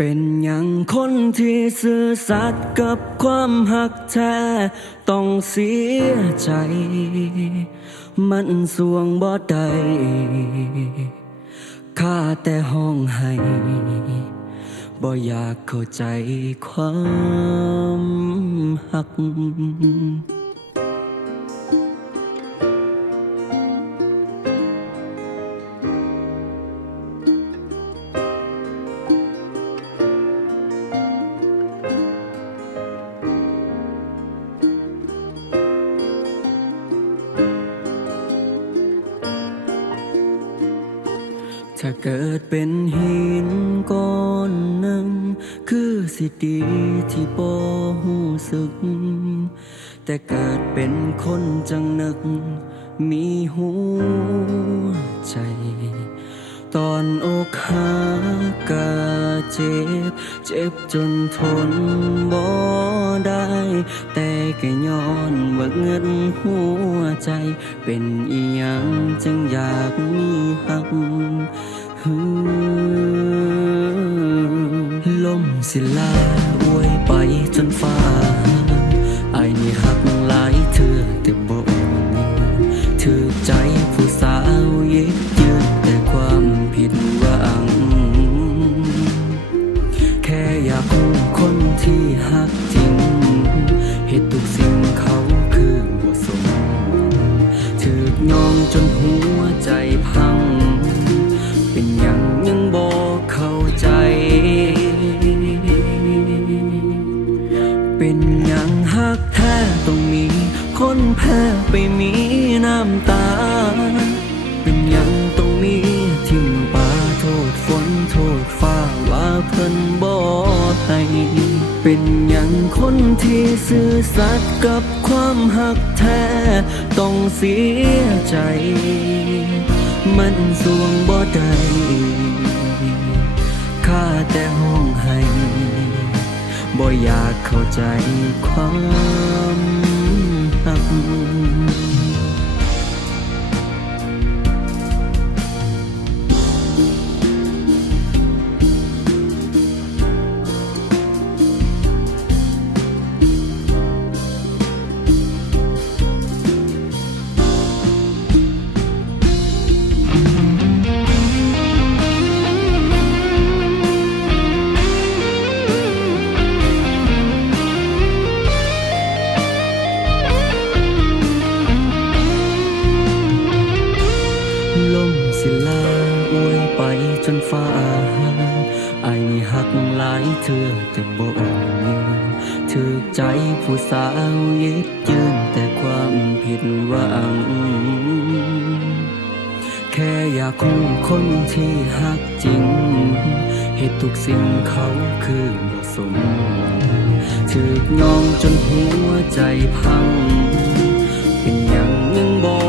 เป็นอย่างคนที่ซื่อสัตย์กับความหักแท้ ต้องเสียใจ มันสวงบ่ได้ข้าแต่ห้องให้บ่อยากเข้าใจความหัก ถ้าเกิดเป็นหินก้อนหนึ่ง คือสิดีที่บ่หูสึก แต่เกิดเป็นคนจังนึก มีหัวใจ ตอนอกหักก็เจ็บ เจ็บจนทนบ่ได้ แต่ก็ย้อนว่าเงินหัวใจ เป็นอีหยังจึงอยากมีหัก ลมสิลาอวยไปจนฟ้าไอ้นี่หักหลายเธอแต่บ่ถือใจผู้สาวย็บยืนแต่ความผิดหวัง แค่อยากรู้คนที่หักจริงเหตุทุกสิ่งเขาคือบ่สมถือยองจนหัวใจพัง เป็นยังยังบอกเข้าใจ เป็นยังหักแท้ต้องมี คนแพ้ไปมีน้ำตา เป็นยังต้องมีทิมป่าโทษฝนโทษฟ้าว่าเพิ่นบ่ให้เป็นหยังคนที่ซื่อสัตย์กับความหักแท้ ต้องเสียใจ มันสวงบ่ได้ข้าแต่ห้องให้บ่อยากเข้าใจความ แต่บ่เงินถือใจผู้สาวย็ดยืนแต่ความผิดหวัง แค่อยากคู่คนที่หักจริง เหตุทุกสิ่งเขาคือบ่สมถือกยองจนหัวใจพัง เป็นหยังยังบอก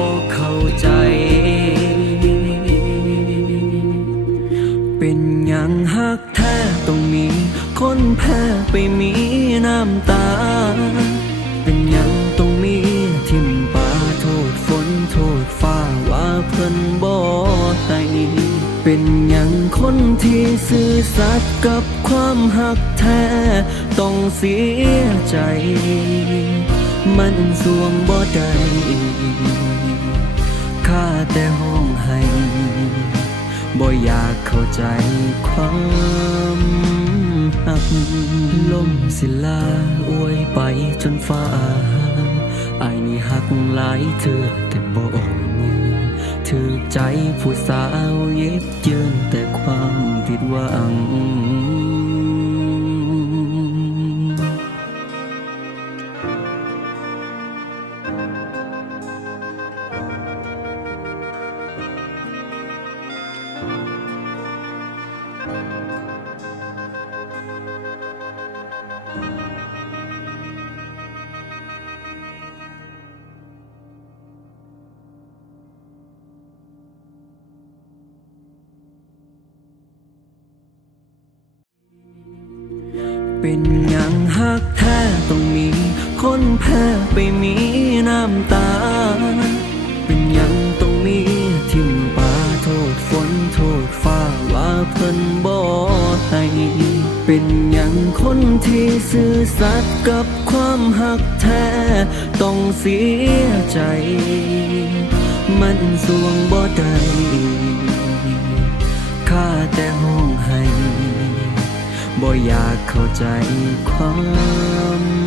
เป็นหยังคนที่ซื่อสัตย์กับความหักแท้ ต้องเสียใจ มันสวงบ่ได้ข้าแต่ห้องให้บ่อยากเข้าใจความหักลมสิลาอวยไปจนฟ้าไอ้ายนี่หักหลายเธอแต่บ่ ถือใจผู้สาวเย็บยืนแต่ความผิดหวัง เป็นอย่างหักแท้ต้องมีคนแพ้ไปมีน้ำตา เป็นอย่างต้องมีทิมปาโทษฝนโทษฟ้าว่าเพิ่นบ่ให้เป็นอย่างคนที่ซื่อสัตย์กับความหักแท้ ต้องเสียใจ มันสวงบ่ได้ข้าแต่ห้องให้ บ่อยากเข้าใจความ